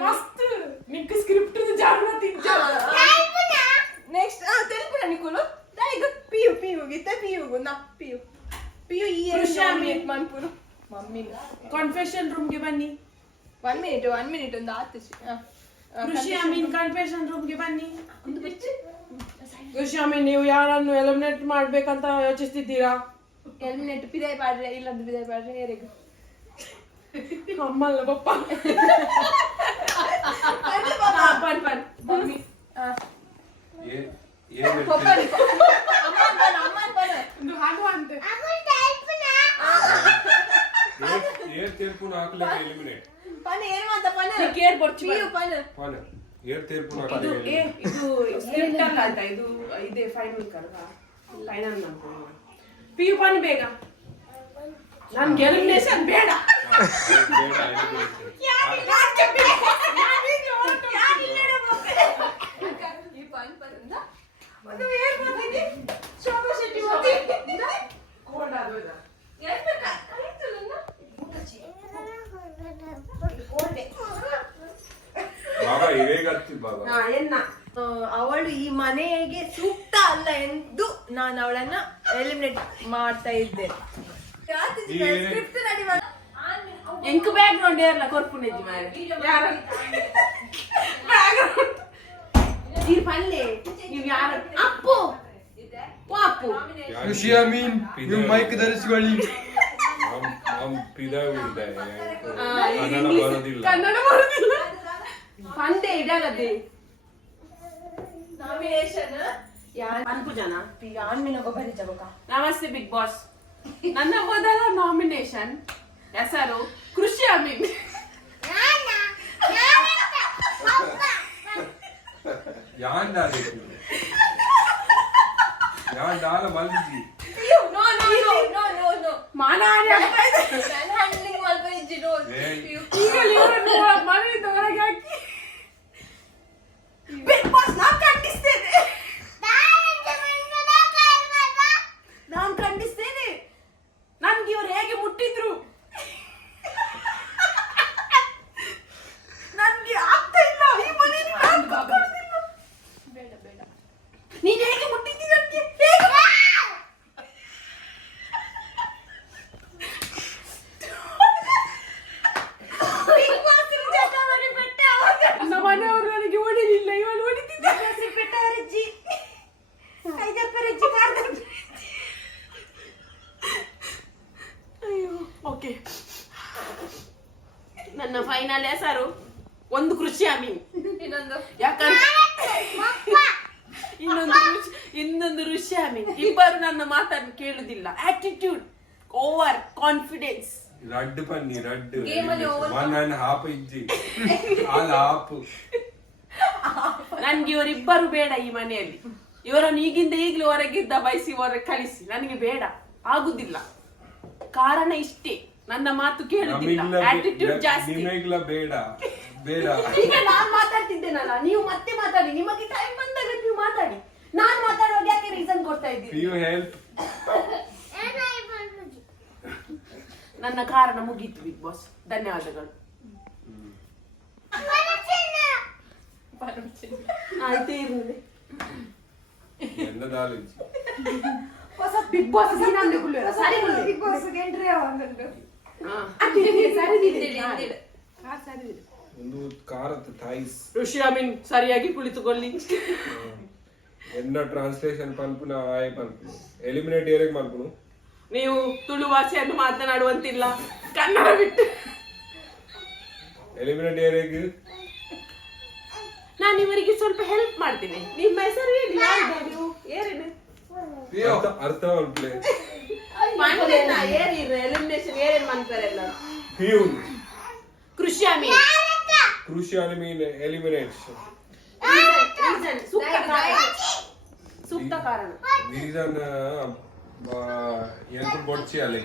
मस्त నీకు స్క్రిప్ట్ జాగ్రత్త నెక్స్ట్ తెలుపురా నికులు దైగ పియు గిత పియు నా పియు ఈ ಮಿನಿಟ್ ಮನ್ಪುರು ಮಮ್ಮಿ ಕನ್ಫೆಷನ್ ರೂಮ್ ಗೆ ಬನ್ನಿ 1 ಮಿನಿಟ್ ಒಂದು ಆತಿಸಿ ಖುಷಿ ಅಮೀನ್ ಕನ್ಫೆಷನ್ ರೂಮ್ ಗೆ ಬನ್ನಿ ಖುಷಿ ಅಮೀನ್ ನೀವು ಯಾರನ್ನು ಎಲಿಮಿನೇಟ್ ಮಾಡಬೇಕಂತ ಯೋಚಿಸ್ತಿದ್ದೀರಾ ಎಲಿಮಿನೇಟ್ ಪಿದೈ ಪಾಡ್ರೆ ಇಲ್ಲದ ಪಿದೈ ಪಾಡ್ರೆ ಹೇರಿಗೆ ಅಮ್ಮಲ್ಲ ಪಪ್ಪ ಪನ್ ಮಮ್ಮಿ ಒಂದು ಹಾಡು ಅಂತೆ ಏರ್ ತೀರ್ಪು ಹಾಕಲಿಕ್ಕೆ ಎಲಿಮಿನೇಟ್ ಪನ ಏನು ಅಂತ ಪನ ಕೇರ್ ಬರ್ಚಿ ಪನ ಏರ್ ತೀರ್ಪು ಹಾಕಲಿಕ್ಕೆ ಇದು ಸ್ಕ್ರಿಪ್ಟ್ ಅಲ್ಲ ಆಯ್ತಾ ಇದು ಇದೆ ಫೈನಲ್ ಕರ್ಗ ಫೈನಲ್ ಮಾಡ್ಕೊಳ್ಳೋಣ ಪಿಯು ಪನ್ ಬೇಗ ನಾನು ಎಲಿಮಿನೇಷನ್ ಬೇಡ ಒಂದು ಏರ್ ಬರ್ತೀನಿ ಶೋಭಾ ಶೆಟ್ಟಿ ಹೋಗ್ತೀನಿ ಕೋಲ್ಡ್ ಆಗೋದ ಬಾಬಾ ಹೇಗತ್ತಿ ಬಾಬಾ ಅವಳು ಈ ಮನೆಗೆ ಸೂಕ್ತ ಅಲ್ಲ ಎಂದು ನಾನು ಅವಳನ್ನ ಎಲಿಮಿನೇಟ್ ಮಾಡ್ತಾ ಇದ್ದೇನೆ ಎಂಕ್ ಬ್ಯಾಕ್ ಗ್ರೌಂಡ್ ಏರ್ಲ ಕೊರ್ಪುನೆಜ್ಜಿ ಮಾರೆ ಯಾರ ಈ ಪಲ್ಲೆ ನೀವು ಯಾರ ಅಪ್ಪು ಅಪ್ಪು ಖುಷಿ ಅಮೀನ್ ನೀವು ಮೈಕ್ ಧರಿಸಿಕೊಳ್ಳಿ ಕನ್ನಡ ಬರೋದಿಲ್ಲ ಪಂದೆ ಇಡಗದೆ ನಾಮಿನೇಷನ್ ಅನ್ಕು ಜನ ಯಾನ್ಮಿನೊಬ್ಬ ಬರೀಜಬಕ ನಮಸ್ತೆ ಬಿಗ್ ಬಾಸ್ ನನ್ನ ಮೊದಲ ನಾಮಿನೇಷನ್ ಹೆಸರು ಖುಷಿ ಅಮೀನ್ ಯಾನ್ ಮಲ್ಜಿ ಮಾನಹಾನಿ ಆಗ್ತಾ ಇದೆ ಈಗ ಇವರನ್ನು ಮನೆಯಿಂದ ಹೊರಗೆ ಹಾಕಿ ಬಿಗ್ ಬಾಸ್ ನಾನು ಖಂಡಿಸ್ತೇನೆ ನನ್ಗೆ ಇವರು ಹೇಗೆ ಮುಟ್ಟಿದ್ರು ನನ್ಗೆ ಆಗ್ತಾ ಇಲ್ಲ ಈ ಮನೆಯಲ್ಲಿ ನಾನು ಕೂತ್ಕೊಳ್ಳೋದಿಲ್ಲ. ಬೇಡ ನೀನ್ ಹೇಗೆ ಮುಟ್ಟಿದ್ದೀನಿ ನನಗೆ ನಮ್ಮ ಮನೆಯವರು ನನಗೆ ಹೊಡಿಲಿಲ್ಲ ಇವಳು ಹೊಡಿತಿದ್ದಾರೆ ಓಕೆ ನನ್ನ ಫೈನಲ್ ಹೆಸರು ಒಂದು ಖುಷಿ ಅಮೀನ್ ಇನ್ನೊಂದು ಯಾಕಂದ್ರೆ ಇನ್ನೊಂದು ಋಷಿ ಅಮೀನ್ ಇಬ್ಬರು ನನ್ನ ಮಾತನ್ನು ಕೇಳುದಿಲ್ಲ ಆಟಿಟ್ಯೂಡ್ ಓವರ್ ಕಾನ್ಫಿಡೆನ್ಸ್ ರಡ್ಡು ಪನ್ನಿ ರಡ್ಡು Game ಅಲ್ಲಿ over. 1.5 ಇಂಚಿ ಆಲ್ ಹಾಫ್ ನನ್ಗೆ ಇವರಿಬ್ಬರು ಬೇಡ ಈ ಮನೆಯಲ್ಲಿ ಇವರನ್ನು ಈಗಲೂ ಹೊರಗಿದ್ದ ಬಯಸಿ ಹೊರಗೆ ಕಳಿಸಿ ನನಗೆ ಬೇಡ ಆಗುದಿಲ್ಲ ಕಾರಣ ಇಷ್ಟೇ ನನ್ನ ಮಾತು ಕೇಳುದಿಲ್ಲ ಆಟಿಟ್ಯೂಡ್ ಜಾಸ್ತಿ ನಿಮಗ್ಲ ಬೇಡ ಬೇಡ ಈಗ ನಾನ್ ಮಾತಾಡ್ತಿದ್ದೇನಲ್ಲ ನೀವು ಮತ್ತೆ ಮಾತಾಡಿ ನಿಮಗೆ ಟೈಮ್ ಬಂದಾಗ ನೀವು ಮಾತಾಡಿ ನಾನ್ ಮಾತಾಡುವಾಗ ಯಾಕೆ ರೀಸನ್ ಕೊಡ್ತಾ ಇದ್ದೀನಿ ಯು ಹೆಲ್ಪ್ ನನ್ನ ಕಾರಣ ಮುಗೀತು ಬಿಗ್ ಬಾಸ್ ಧನ್ಯವಾದಗಳು ಆಯ್ತೇ ಇರುವುದೇ എന്നതാലോചിച്ചു ಹೊಸ ಬಿಗ್ ಬಾಸ್ ಸರಿ ಬಿಗ್ ಬಾಸ್ ಎಂಟ್ರಿ ಆವಂಗಂಡು ಒಂದು ಕಾರತ್ ಥಾಯ್ಸ್ ಋಷಿ ಅಮೀನ್ ಸರಿಯಾಗಿ ಕುಳಿತುಕೊಳ್ಳಿ ಎನ್ನ ಟ್ರಾನ್ಸ್ಲೇಷನ್ ಪನ್ಪುನ ಆಯ್ ಪನ್ಪು ಎಲಿಮಿನೇಟ್ ಏರೆಗ್ ಮಲ್ಪುನು ನೀವು ತುಳು ಭಾಷೆಯನ್ನು ಮಾತನಾಡುವಂತಿಲ್ಲ ಕನ್ನಡ ಬಿಟ್ಟು ಎಲಿಮಿನೇಟ್ ಏರೆಗ್ ನಾನು ಇವರಿಗೆ ಸ್ವಲ್ಪ ಹೆಲ್ಪ್ ಮಾಡ್ತೀನಿ ನಿಮ್ಮ ಹೆಸರು ಹೇಳಿ ಯಾರಿದೆ ನೀವು ಏರಿದೆ ಅರ್ಥ ಮಲ್ಪಲೆ ಎಲಿಮಿನೇಷನ್ ಏರೇನ್ ಮಾಡ್ತಾರೆ ಎಲ್ಲ ಪ್ಯೂನ್ ಕೃಷಿ ಅಮೀನ್ ಕೃಷಿ ಅನಿಮೀನ್ ಎಲಿಮಿನೇಷನ್ ಸೂಕ್ತ ಕಾರಣ ರೀಸನ್ ಎಂತ ಬೊಡ್ಚಿ ಅಲ್ಲ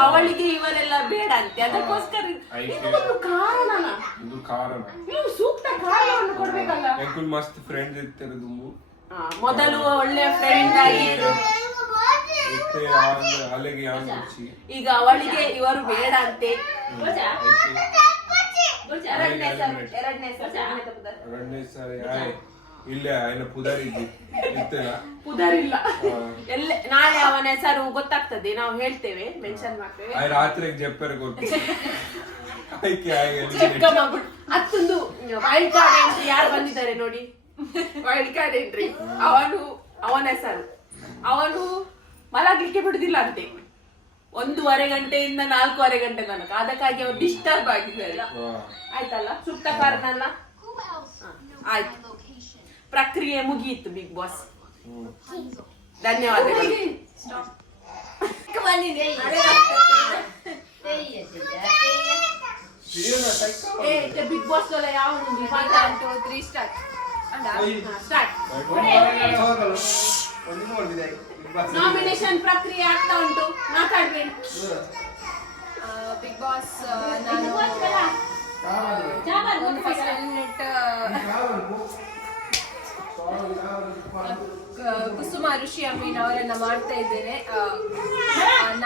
ಅವಳಿಗೆ ಇವರೆಲ್ಲ ಬೇಡ ಅಂತೆ ಅದಕ್ಕೋಸ್ಕರ ಇದೊಂದು ಕಾರಣನ ಇದು ಕಾರಣ ನೀವು ಸೂಕ್ತ ಕಾರಣವನ್ನು ಕೊಡ್ಬೇಕಲ್ಲ ಎಂಕುಲ್ ಮಸ್ತ್ ಫ್ರೆಂಡ್ಸ್ ಇರ್ತಾರೆ ದುಂಬು ಮೊದಲು ಒಳ್ಳೆ ಫ್ರೆಂಡ್ ಆಗಿದ್ರು ಇತ್ತೆ ಅಲ್ಲಿಗೆ ಯಾವ ಮುಚ್ಚಿ ಈಗ ಅವಳಿಗೆ ಇವರು ಬೇಡ ಅಂತೆ. ಎರಡನೇ ಸಾರಿ ಆಯ್ ಇಲ್ಲ ಆಯ್ನ ಪುದಾರಿ ಇತ್ತೇನ ಪುದರಿಲ್ಲ. ಎಲ್ಲ ನಾಳೆ ಅವನ ಹೆಸರು ಗೊತ್ತಾಗ್ತದೆ, ನಾವು ಹೇಳ್ತೇವೆ, ಮೆನ್ಷನ್ ಮಾಡ್ತೇವೆ. ಆಯ್ ರಾತ್ರಿಗೆ ಜಪ್ಪರ್ ಗೊತ್ತು ಅತ್ತೊಂದು ವೈಲ್ಡ್ ಕಾರ್ಡ್ ಎಂಟ್ರಿ ಯಾರು ಬಂದಿದ್ದಾರೆ ನೋಡಿ, ವೈಲ್ಡ್ ಕಾರ್ಡ್ ಎಂಟ್ರಿ ಅವನ ಹೆಸರು. ಅವನು ಮಲಗ್ಲಿಕ್ಕೆ ಬಿಡುದಿಲ್ಲ ಅಂತೆ 1:30 ಗಂಟೆಯಿಂದ 4:15 ಗಂಟೆ ತನಕ. ಅದಕ್ಕಾಗಿ ಅವ್ರು ಡಿಸ್ಟರ್ಬ್ ಆಗಿದ್ದಾರೆ. ಆಯ್ತಲ್ಲ, ಸುತ್ತ ಕಾರಣ ಅಲ್ಲ. ಆಯ್ತು, ಪ್ರಕ್ರಿಯೆ ಮುಗಿಯಿತು ಬಿಗ್ ಬಾಸ್. ಧನ್ಯವಾದಗಳು. ಬಿಗ್ ಬಾಸ್ ಯಾವ 1 2 3 ಸ್ಟಾರ್ಟ್. ನಾಮಿನೇಷನ್ ಪ್ರಕ್ರಿಯೆ ಆಗ್ತಾ ಉಂಟು, ಮಾತಾಡ್ಬೇಡಿ. ಬಿಗ್ ಬಾಸ್ ನಾನು ಫಸ್ಟ್ ಎಲಿಮಿನೇಟ್ ಕುಸುಮ ಋಷಿ ಅಮೀನ್ ಅವರನ್ನ ಮಾಡ್ತಾ ಇದ್ದೇನೆ.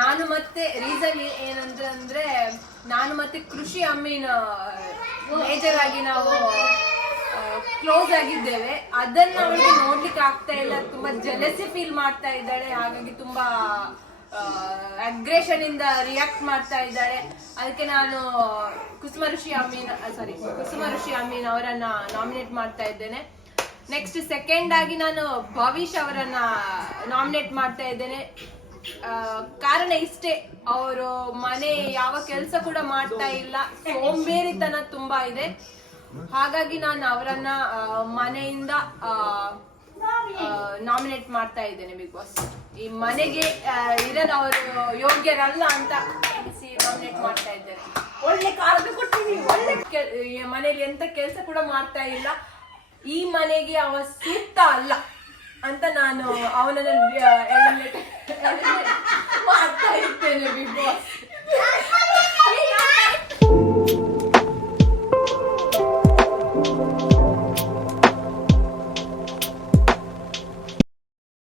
ನಾನು ಮತ್ತೆ ರೀಸನ್ ಏನಂದ್ರೆ ನಾನು ಮತ್ತೆ ಕೃಷಿ ಅಮೀನ್ ಮೇಜರ್ ಆಗಿ ನಾವು ಕ್ಲೋಸ್ ಆಗಿದ್ದೇವೆ. ಅದನ್ನ ಅವಳಿಗೆ ನೋಡ್ಲಿಕ್ಕೆ ಆಗ್ತಾ ಇಲ್ಲ, ತುಂಬಾ ಜೆಲಸಿ ಫೀಲ್ ಮಾಡ್ತಾ ಇದ್ದಾಳೆ. ಹಾಗಾಗಿ ತುಂಬಾ ಅಗ್ರೆಷನ್ ಇಂದ ರಿಯಾಕ್ಟ್ ಮಾಡ್ತಾ ಇದ್ದಾಳೆ. ಅದಕ್ಕೆ ನಾನು ಕುಸುಮ ಋಷಿ ಅಮೀನ್ ಅವರನ್ನ ನಾಮಿನೇಟ್ ಮಾಡ್ತಾ ಇದ್ದೇನೆ. ನೆಕ್ಸ್ಟ್ ಸೆಕೆಂಡ್ ಆಗಿ ನಾನು ಭವಿಷ್ ಅವರನ್ನ ನಾಮಿನೇಟ್ ಮಾಡ್ತಾ ಇದ್ದೇನೆ. ಕಾರಣ ಇಷ್ಟೇ, ಅವರು ಮನೆ ಯಾವ ಕೆಲಸ ಕೂಡ ಮಾಡ್ತಾ ಇಲ್ಲ, ಸೋಂಬೇರಿತನ ತುಂಬಾ ಇದೆ. ಹಾಗಾಗಿ ನಾನು ಅವರನ್ನ ಮನೆಯಿಂದ ನಾಮಿನೇಟ್ ಮಾಡ್ತಾ ಇದ್ದೇನೆ ಬಿಗ್ ಬಾಸ್. ಈ ಮನೆಗೆ ಇರಲು ಅವರು ಯೋಗ್ಯರಲ್ಲ ಅಂತ ನಾಮಿನೇಟ್ ಮಾಡ್ತಾ ಇದ್ದೇನೆ. ಒಳ್ಳೆ ಕಾರಣ ಕೊಡ್ತೀನಿ, ಒಳ್ಳೆ ಮನೆಯಲ್ಲಿ ಎಂತ ಕೆಲಸ ಕೂಡ ಮಾಡ್ತಾ ಇಲ್ಲ, ಈ ಮನೆಗೆ ಅವ ಸೂಕ್ತ ಅಲ್ಲ ಅಂತ ನಾನು ಅವನನ್ನು ಮಾಡ್ತಾ ಇದ್ದೇನೆ ಬಿಗ್ ಬಾಸ್.